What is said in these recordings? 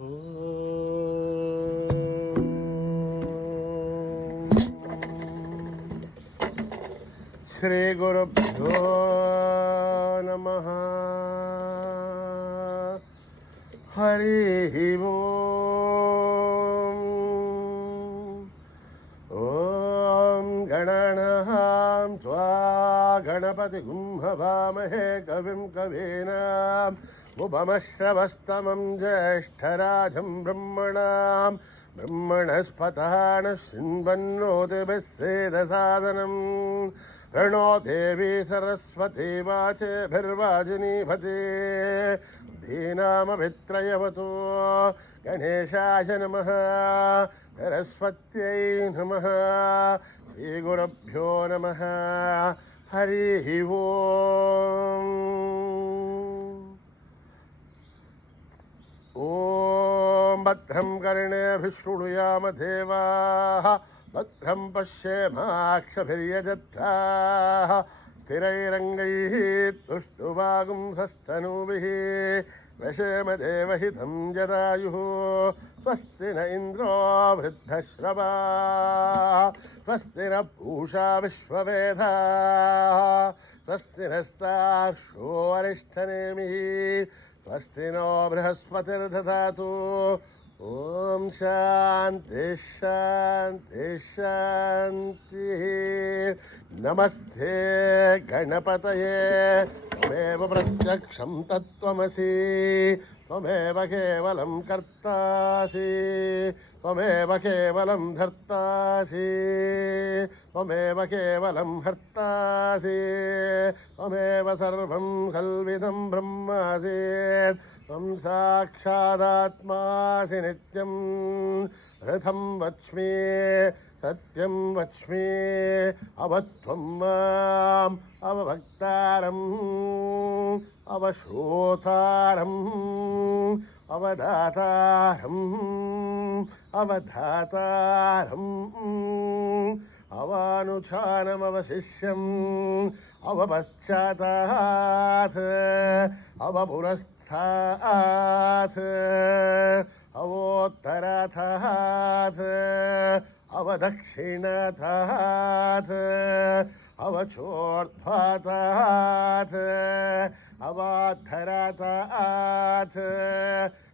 శ్రీ గురుభ్యో నమః. హరి ఓం. ఓం గణానాం త్వా గణపతిగుం హవామహే కవిం కవీనాం ఉపమశ్రవస్తమం జ్యేష్ఠరాజం బ్రహ్మణాం బ్రహ్మణస్పతః శృण्वन्नोतिभिः सेदसादनम् प्रणो देवी सरस्वती वाचेभिर्वाजिनीपते धीनामभित्रयवतु गणेशाय नमः सरस्वत्यै नमः श्रीगुरुभ्यो नमः. हरिः ओम्. ॐ भद्रं कर्णेभिः शृणुयाम देवाः भद्रं पश्येमाक्षभिर्यजत्राः स्थिरैरङ्गैः तुष्टुवागुंसस्तनूभिः वशेम देवहितं जदायुः. स्वस्ति न इन्द्रो वृद्धश्रवाः स्वस्ति न पूषा विश्ववेदाः स्वस्ति नस्तार्क्ष्यो अरिष्ठनेमिः स्वस्ति नो बृहस्पतिर्दधातु. ओम शांति शांति शांति. नमस्ते गणपतये त्वमेव प्रत्यक्षं तत्त्वमसि त्वमेव केवलं कर्तासि त्वमेव केवलं धर्तासि त्वमेव केवलं हर्तासि त्वमेव सर्वं खल्विदं ब्रह्मासि त्वं साक्षादात्मासि नित्यं ऋतं वच्मि सत्यं वच्मि अवत्वं माम् अवभक्तारम् अवश्रोतारम् अवदातारम् अवधातारम् अवानुचानमवशिष्यम् अवपश्चातात् अवपुरस्तात् अवोत्तरात् अवदक्षिणतात् अवचोर्ध्वातात् अवाद्धरातात्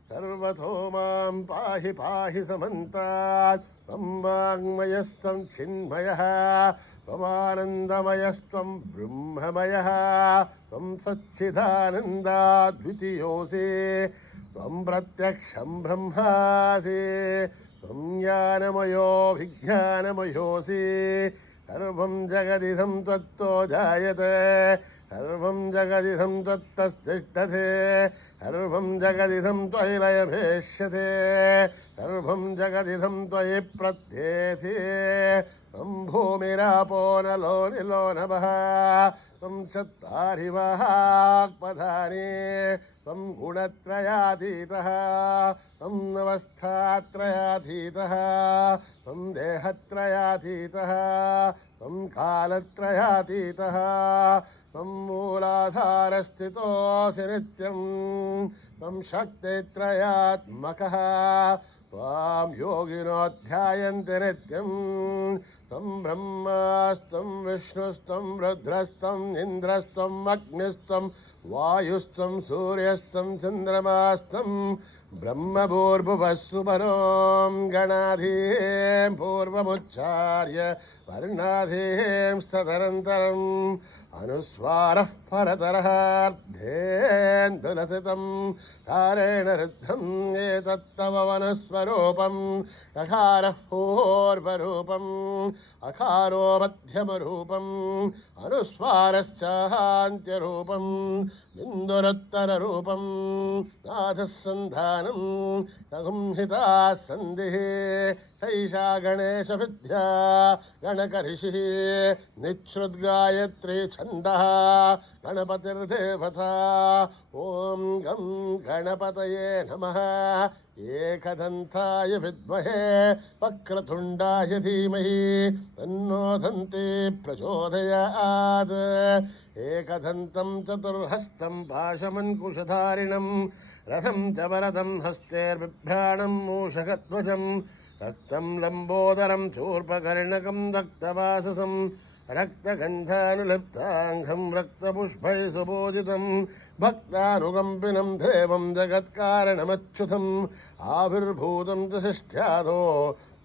सर्वतो मां पाहि पाहि समन्तात्. त्वं वाङ्मयस्त्वं चिन्मयः त्वमानन्दमयस्त्वं ब्रह्ममयः त्वं सच्चिदानन्दाद्वितीयोऽसि त्वं प्रत्यक्षं ब्रह्मासि त्वं ज्ञानमयो विज्ञानमयोऽसि. सर्वं जगदिदं त्वत्तो जायते सर्वं जगदिदं त्वत्तस्तिष्ठते सर्वं जगदिदं त्वयि लयभेष्यते सर्वं जगदिदं त्वयि प्रत्येति. त्वं भूमिरापो नलो निलो नभः त्वं चत्वारि वाक्पदानि त्वं गुणत्रयातीतः त्वं अवस्थात्रयातीतः त्वं देहत्रयातीतः त्वं कालत्रयातीतः त्वं मूलाधारस्थितोऽसि नित्यं त्वं शक्तित्रयात्मकः त्वां योगिनो ध्यायन्ति नित्यं. त्वं ब्रह्मास्त्वं विष्णुस्त्वं रुद्रस्त्वं इन्द्रस्त्वं अग्निस्त्वं वायुस्त्वं सूर्यस्त्वं चन्द्रमास्त्वं ब्रह्मभूर्भुवः सुपरों गणाधीं पूर्वमुच्चार्य वर्णाधीं स्तदनन्तरम् अनुस्वारः परतरः अर्धेन्दुलसितं तारेण रुद्धम् एतत्तव वनस्वरूपम्. अकारः पूर्वरूपम् अकारो मध्यमरूपम् अनुस्वारश्चान्त्यरूपम् बिन्दुरुत्तररूपम् नाथः सन्धानम् नगुंहिता सन्धिः सैषा गणेशविद्या गणकऋषिः निच्छ्रुद्गायत्री छन्दः गणपतिर्देवता. ॐ गं गणपतये नमः. एकदन्ताय विद्महे वक्रतुण्डाय धीमहि तन्नो दन्ती प्रचोदयात्. एकदन्तं चतुर्हस्तं पाशमङ्कुशधारिणं రథం చ వరదం హస్తేర్బిభ్రాణం మూషకధ్వజం రక్తం లంబోదరం చూర్పకర్ణకం రక్తవాససం రక్తగంధానులిప్తాంగం రక్తపుష్పై సుబోధితం భక్తానుకంపినం దేవం జగత్కారణమచ్యుతం ఆవిర్భూతం చ షష్ఠ్యాదో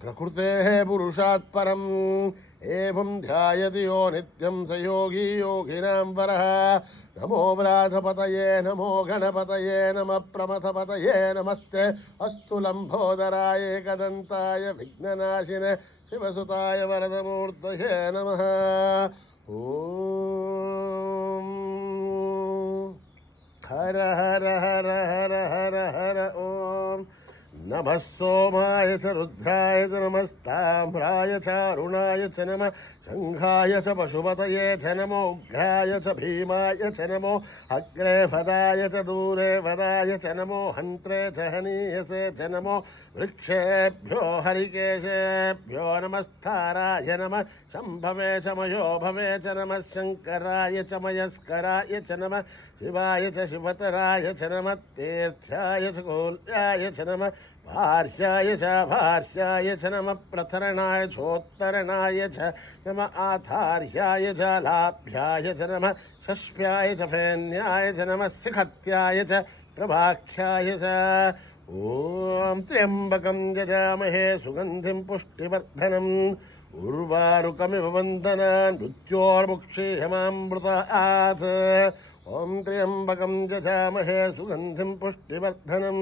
ప్రకృతేః పురుషాత్ పరం ఏవం ధ్యాయతి యో నిత్యం స యోగీ యోగినాం వరః నమో వ్రాధపతయే నమో గణపతయే నమ ప్రమథపతయే నమస్తే అస్తు లంబోదరాయ ఏకదంతాయ విఘ్ననాశినే శివసుతాయ వరదమూర్తయే నమః. ఓం హర హర హర హర హర హర ఓం నమః సోమాయ చ రుద్రాయ చ నమస్తామ్రాయ చ అరుణాయ చ నమః శంఖాయ చ పశుపతయే చ నమో ఉగ్రాయ చ భీమాయ చ నమో అగ్రే వదాయ చ దూరే వదాయ చ నమో హంత్రే చ హనీయసే చ నమో వృక్షేభ్యో హరికేశేభ్యో నమస్తారాయ నమః శంభవే చ మయో భవే చ నమః శంకరాయ చ మయస్కరాయ చ నమః శివాయ చ శివతరాయ చ నమః తీర్థాయ చ కోల్యాయ చ నమః భార్యాయ చ భార్యాయ చ నమః ప్రతరణాయ చోత్తరణాయ చ నమః ఆధార్యాయ చ లాభ్యాయ చ నమః షష్భ్యాయ చ ఫేన్యాయ చ నమః శిఖత్యాయ చ ప్రభాఖ్యాయ చ. ఓం త్ర్యంబకం యజామహే సుగంధిం పుష్టివర్ధనం ఉర్వారుకమివ వందనాన్ మృత్యోర్ముక్షీయమామృతాత్. ఓం త్ర్యంబకం యజామహే సుగంధిం పుష్టివర్ధనం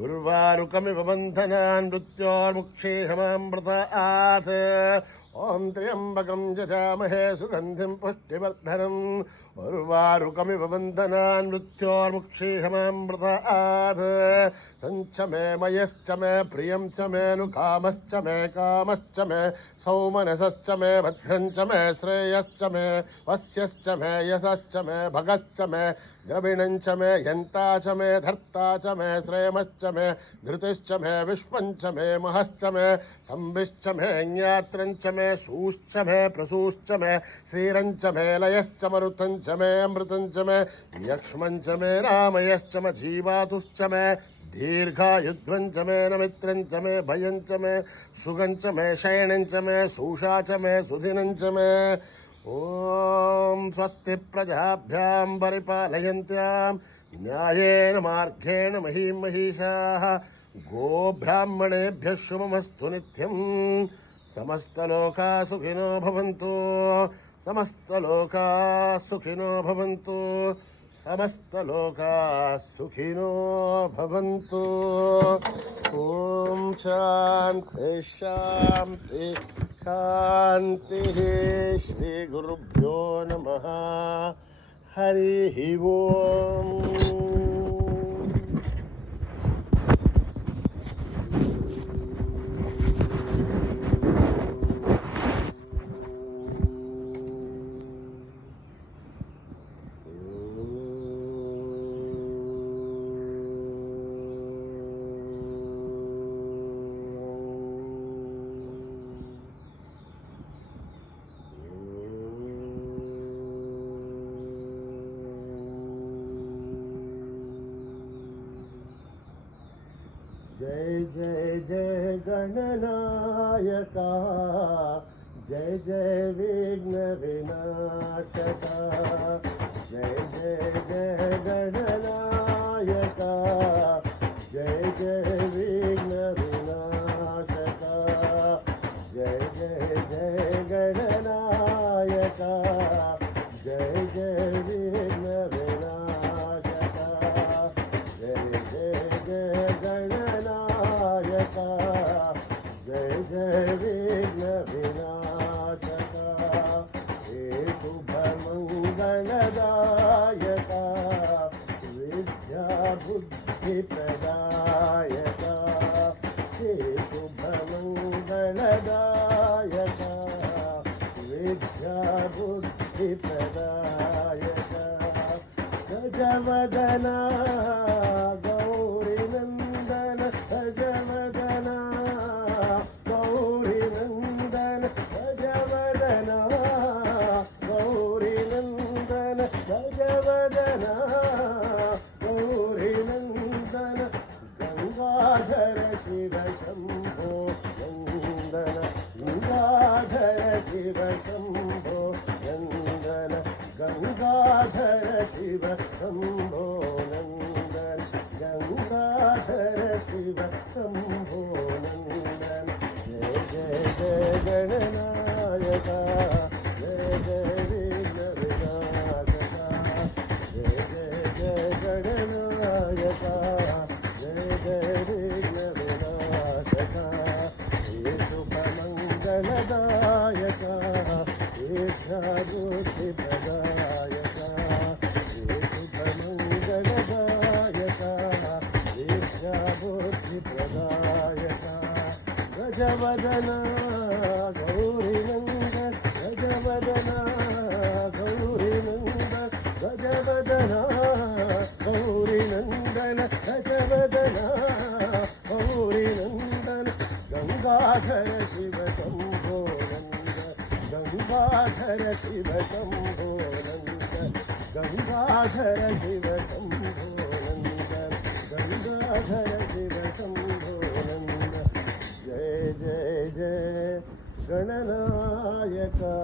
ఉర్వారుకమివ బంధనాన్ మృత్యోర్ముక్షీయమామృతాత్. ఓం త్ర్యంబకం యజామహే సుగంధిం పుష్టివర్ధనం ఉర్వారుకమివ బంధనాన్ మృత్యోర్ముక్షీయమామృతాత్. సంచ మే మయశ్చ మే ప్రియం చ మే ను కామశ్చ మే కామశ్చ మే సౌమనసశ్చ మే భద్రం చ మే శ్రేయశ్చ మే వస్యశ్చ మే యశశ్చ మే భగశ్చ మే ద్రవిణం చ మే యంతా చ మే ధర్తా చ మే శ్రేమశ్చ మే ధృతిశ్చ మే విశ్వం చ మే మహశ్చ మే సంవిశ్చ మే జ్ఞాత్రం చ మే శూశ్చ మే ప్రసూశ్చ మే శ్రీరం చ మే లయశ్చ మరుతం చ మే అమృతం చ మే యక్ష్మం చ మే రామయశ్చ మే జీవాతుశ్చ మే దీర్ఘాయుధ్వం చ మే నమిత్రం చ మే భయం చ మే సుగం చ మే శయనం చ మే సూషా చ మే సుధినం చ మే. ఓం స్వస్తి ప్రజాభ్యాం పరిపాలయంత్యాం న్యాయేన మార్గేణ మహీం మహిషాః గోబ్రాహ్మణేభ్యః శుభమస్తు నిత్యం. సమస్తలోకా సుఖినో భవంతు సమస్తలోకా సుఖినో భవంతు సమస్తలోకా సుఖినో భవంతు. ఓం శాంతి శాంతి శాంతి. శ్రీ గురుభ్యో నమః. హరి ఓం. जय जय जय गणनायका जय जय विघ्न विनाशका जय जय जय गणनायका जय जय विघ्न विनाशका जय जय जय गणनायका जय जय विघ्न विनाशका जय जय जय गणनायका जय जय विघ्न विनाशका हे शुभमङ्गलदायका विद्या बुद्धिप्रदायका हे शुभमङ्गलदायका विद्या बुद्धिप्रदायका गजवदना गौरीनन्दन गजवदना गौरीनन्दन गजवदना गौरीनन्दन गजवदना गौरीनन्दन गंगाधर शिव शंभो नंदन गंगाधर शिव शंभो नंदन गंगाधर शिव शंभो नंदन गंगाधर शिव शंभो नंदन जय जय जय गणनायका जय जय विघ्न विनाशका जय जय जय गणनायका जय जय विघ्न विनाशका हे शुभमङ्गलदायका हे बुद्धिप्रदायका हे शुभमङ्गलदायका हे बुद्धिप्रदायका गजवदना गौरीनन्दन गजवदना गौरीनन्दन गजवदना गौरीनन्दन गजवदना गौरीनन्दन गंगाधर शिव शंभो नन्दन गंगाधर शिव शंभो नन्दन गंगाधर शिव शंभो नन्दन गंगाधर शिव शंभो नन्दन जय जय जय गणनायका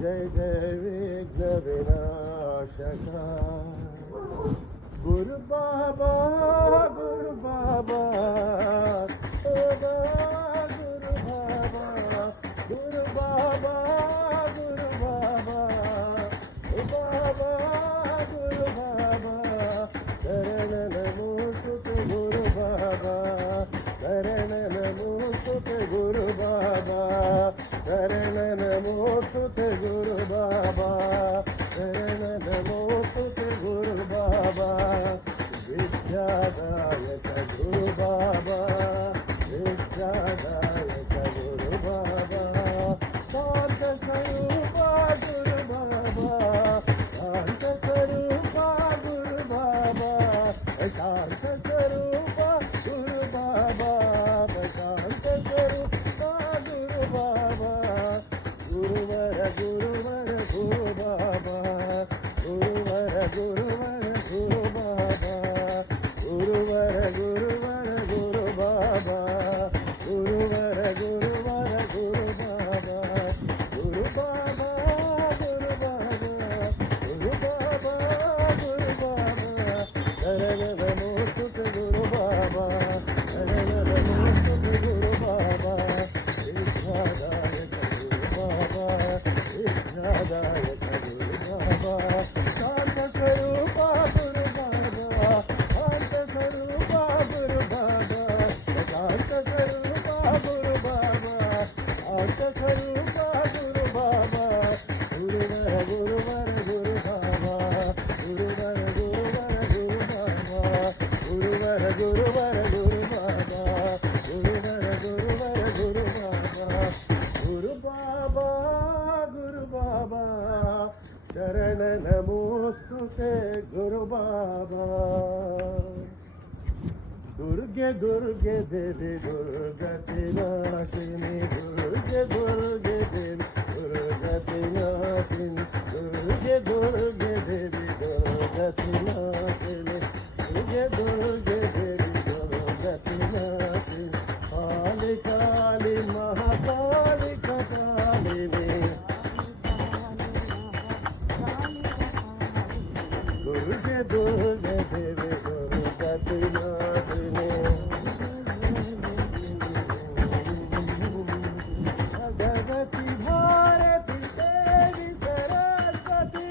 जय जय विघ्न विनाशका गुरु बाबा गुरु बाबा ओ गुरु बाबा गुरु बाबा गुरु बाबा ओ बाबा गुरु बाबा शरण नमो सुत गुरु बाबा शरण नमो सुत गुरु बाबा शरण नमो सुत गुरु बाबा शरण नमो सुत गुरु बाबा विद्यादायक गुरु बाबा विद्यादायक गुरु बाबा शांत स्वरूपा गुरु बाबा शांत स्वरूपा गुरु बाबा शांत स्वरूपा गुरु बाबा शांत स्वरूपा गुरु बाबा गुरुवर गुरुवर गुरु बाबा गुरुवर गुरुवर गुरु बाबा गुरुवर गुरुवर गुरु बाबा गुरुवर गुरुवर गुरु बाबा गुरु बाबा गुरु बाबा गुरु बाबा गुरु बाबा शरण नमो सुत गुरु बाबा शरण नमो सुत गुरु बाबा विद्यादायक गुरु बाबा विद्यादायक गुरु बाबा शांत स्वरूपा गुरु बाबा शांत स्वरूपा गुरु बाबा शांत स्वरूपा गुरु बाबा शांत स्वरूपा गुरु बाबा गुरुवर गुरुवर गुरु बाबा गुरुवर गुरुवर गुरु बाबा गुरुवर गुरुवर गुरु बाबा गुरुवर गुरुवर गुरु बाबा गुरु बाबा गुरु बाबा शरण नमोस्तुते गुरु बाबा दुर्गे दुर्गे देवी दुर्गति नाशिनी दुर्गे दुर्गे देवी दुर्गति नाशिनी दुर्गे दुर्गे देवी दुर्गति नाशिनी दुर्गे दुर्गे देवी दुर्गति नाशिनी काली काली महाकाली कालिनी दुर्गे दुर्गे देवी दुर्गति नाशिनी भगवती भारती देवी सरस्वती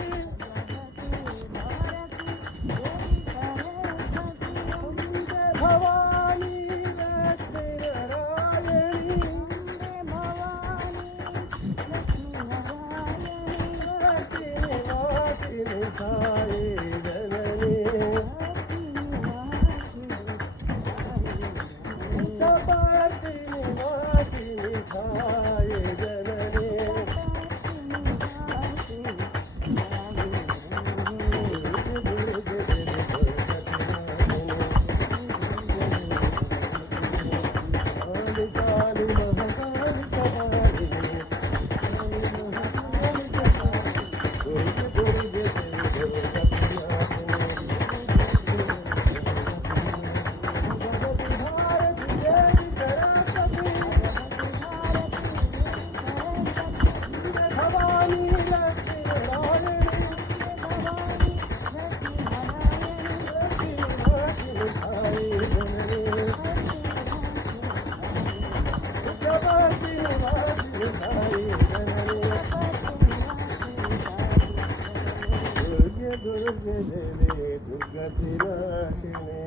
दुर्गे देवी दुर्गति नाशिनी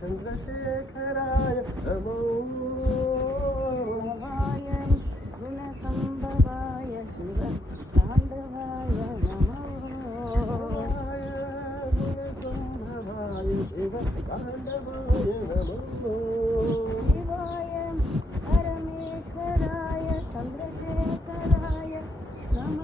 चंद्रशेखराय नमो गुणसंभवाय शिव तांडवाय नमो गुणसंभवाय शिव तांडवाय नमो शिवाय परमेश्वराय चंद्रशेखराय नमो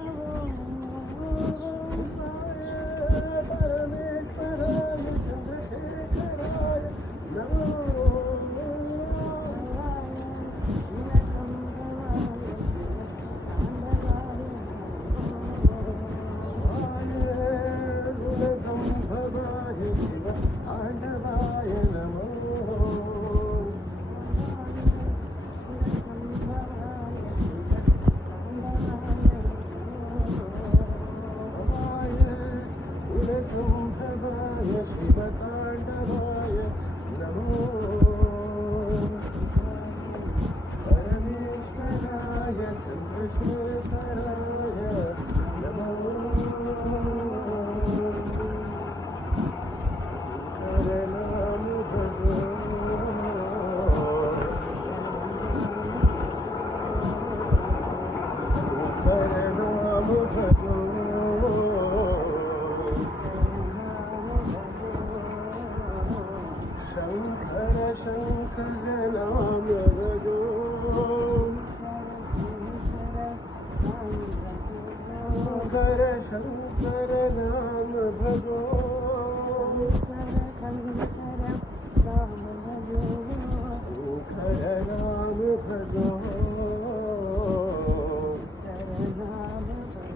शंकर नाम भजो शंकर नाम भजो शंकर नाम भजो शंकर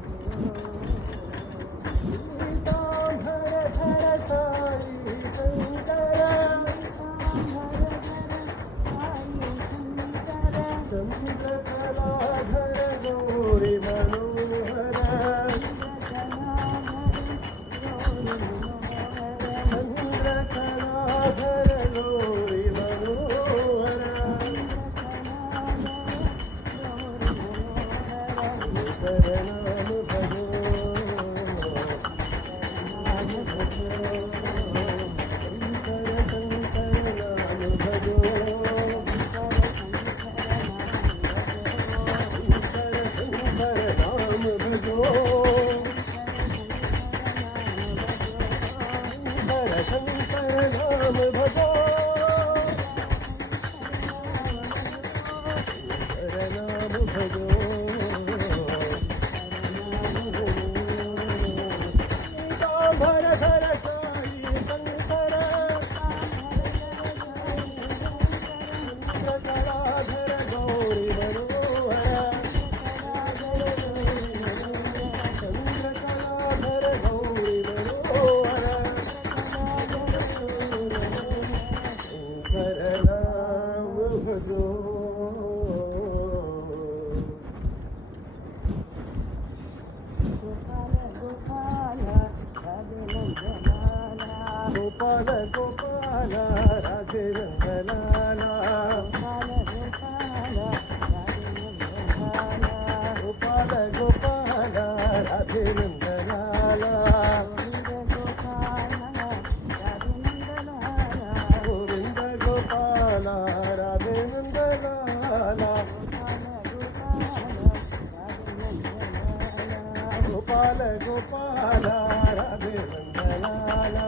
हर नाम भजो। गोपाल गोपाल राधे नंदलाला, गोपाल गोपाल राधे नंदलाला, गोविंद गोपाल राधे नंदलाला, गोपाल गोपाल राधे नंदलाला,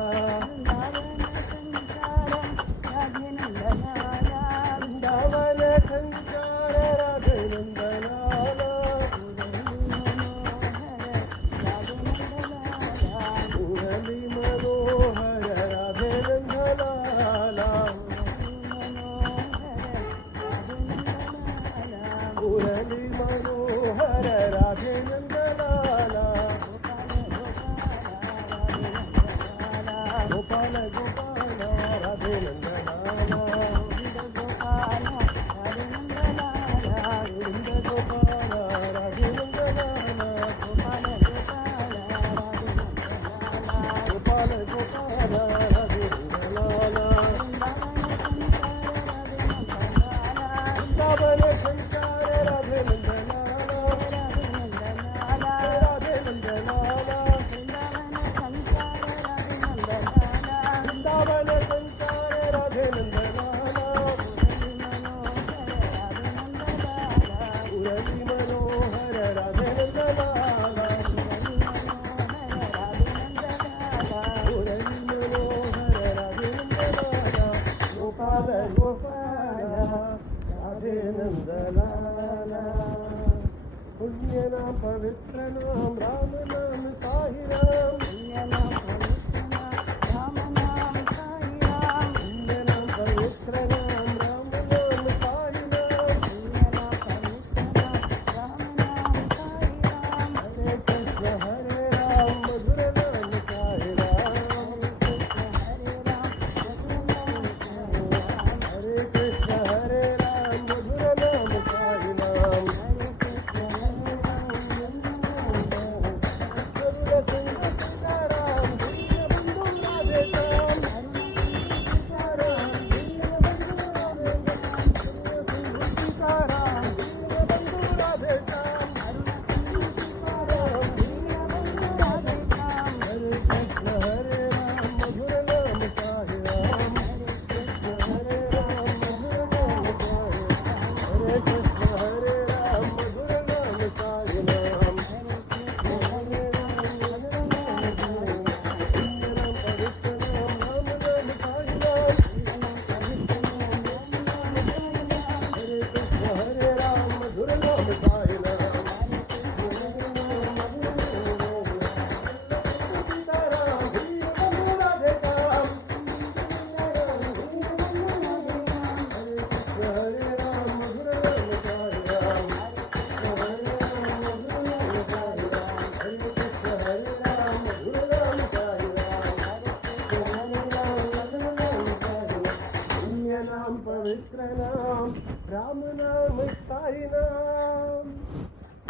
वृंदावन संचार राधे नंदलाला, मुरली मनोहर राधे नंदलाला, मुरली मनोहर राधे नंदलाला, गोपाल गोपाल राधे नंदलाला, गोविंद गोपाल राधे नंदलाला, गोपाल गोपाल राधे नंदलाला, वृंदावन संचार राधे नंदलाला, राधे नंदलाला, वृंदावन संचार राधे नंदलाला, मुरली मनोहर राधे नंदलाला, मुरली मनोहर राधे नंदलाला, गोपाल गोपाल राधे नंदलाला, पुण्य नाम पवित्र नाम राम नाम साई राम, पुण्य नाम पवित्र नाम राम नाम साई राम, हरे कृष्ण हरे राम मधुर नाम साई राम, हरे कृष्ण हरे राम मधुर नाम साई राम, गरुड़ सिंह सीताराम दीनबंधु राधे श्याम, सीताराम दीनबंधु राधे श्याम, सीताराम दीनबंधु राधे श्याम, सीताराम दीनबंधु राधे श्याम, हरे कृष्ण हरे राम मधुर नाम साई राम, हरे राम मधुर नाम साई राम, हरे कृष्ण हरे राम मधुर नाम साई राम, हरे राम मधुर नाम साई राम, पुण्य नाम पवित्र नाम राम नाम साई राम, हरे कृष्ण हरे राम मधुर नाम साई राम, सीताराम दीनबंधु राधे श्याम, हरे कृष्ण हरे राम मधुर नाम साई राम, हरे राम मधुर नाम साई राम, हरे कृष्ण हरे राम मधुर नाम साई राम, हरे राम मधुर नाम साई राम, पुण्य नाम पवित्र नाम राम नाम साई नाम,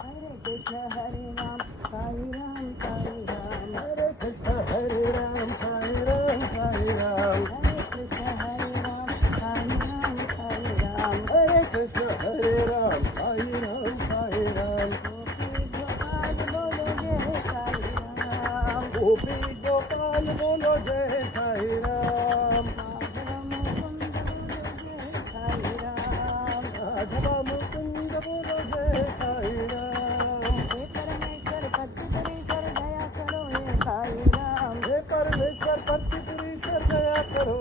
हरे कृष्ण हरे राम साई राम साई राम, हरे कृष्ण हरे राम साई राम साई राम, हरे कृष्ण हरे राम साई राम साई राम, हरे कृष्ण हरे राम साई राम साई राम, गोपी गोपाल बोलो जय साई राम, गोपी गोपाल बोलो जय साई राम, माधव मुकुंद बोलो जय साई राम, राधा मुकुंद बोलो जय साई राम, हे परमेश्वर पति परीकर दया करो हे साई राम, हे परमेश्वर पति पुरीश्वर दया करो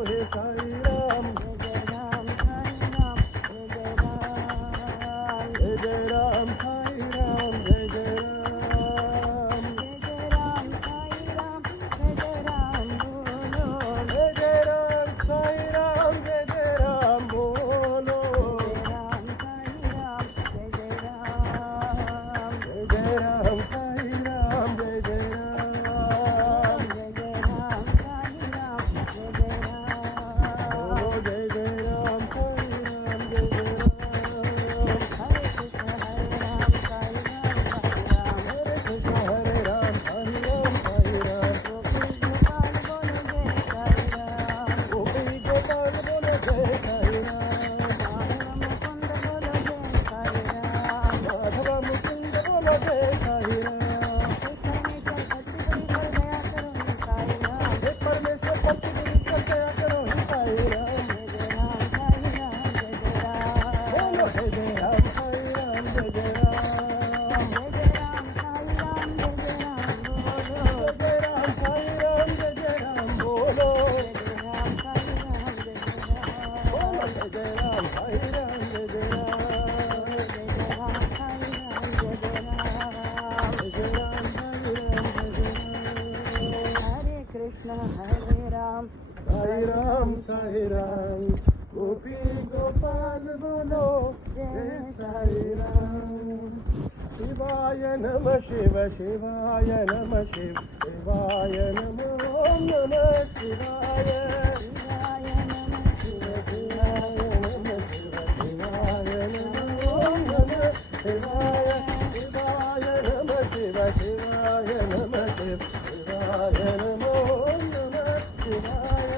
जय राम साई राम जय जय राम जय राम साई राम हरे कृष्ण हरे राम साई राम गोपी गोपाल बोलो जय साई राम शिवाय नमः शिव शिवाय नमः शिव शिवाय नमः ओम नमः शिवाय शिवाय नमः शिव शिवाय नमः शिव शिवाय नमः ओम नमः शिवाय शिवाय नमः शिव शिवाय नमः शिव शिवाय नमः ओम नमः शिवाय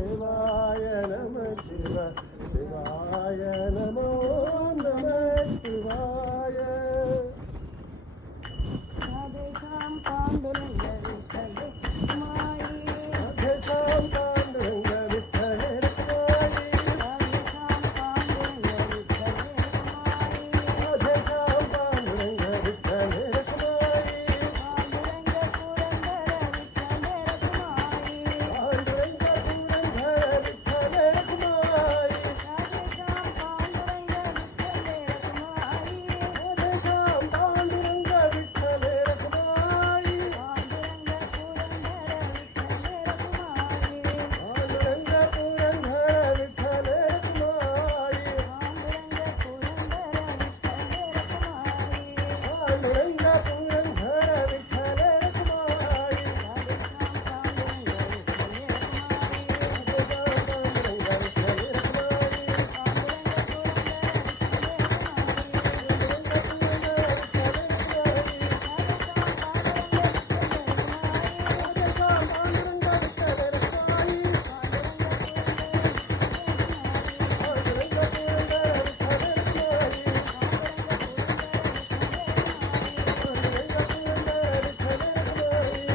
शिवाय नमः शिव शिवाय नमो नमः शिवाय राधेश्याम पांडुरंग विठ्ठल माई राधेश्याम पांडुरंग विठ्ठल रखमाई राधेश्याम पांडुरंग विठ्ठल माई राधेश्याम पांडुरंग विठ्ठल रखमाई पांडुरंग पुरंदर विठ्ठल रखमाई पांडुरंग पुरंदर विठ्ठल रखमाई राधेश्याम पांडुरंग विठ्ठल रखमाई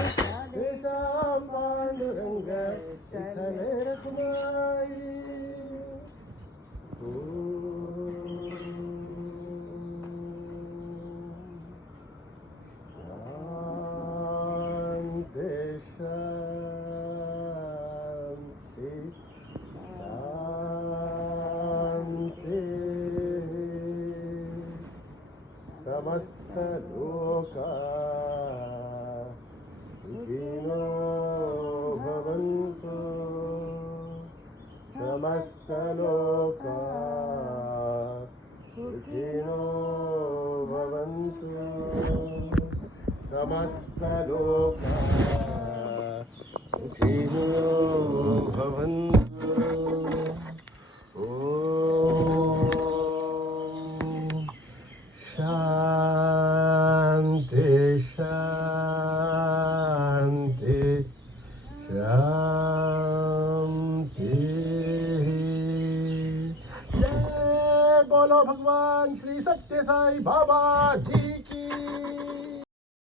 राधेश्याम पांडुरंग विठ्ठल रखमाई समस्तलोका सुखिनो भवन्तु समस्तलोका सुखिनो भवन्तु समस्तलोका सुखिनो भवन्तु शांति शांति शांति। जय बोलो भगवान श्री सत्य साई बाबा जी।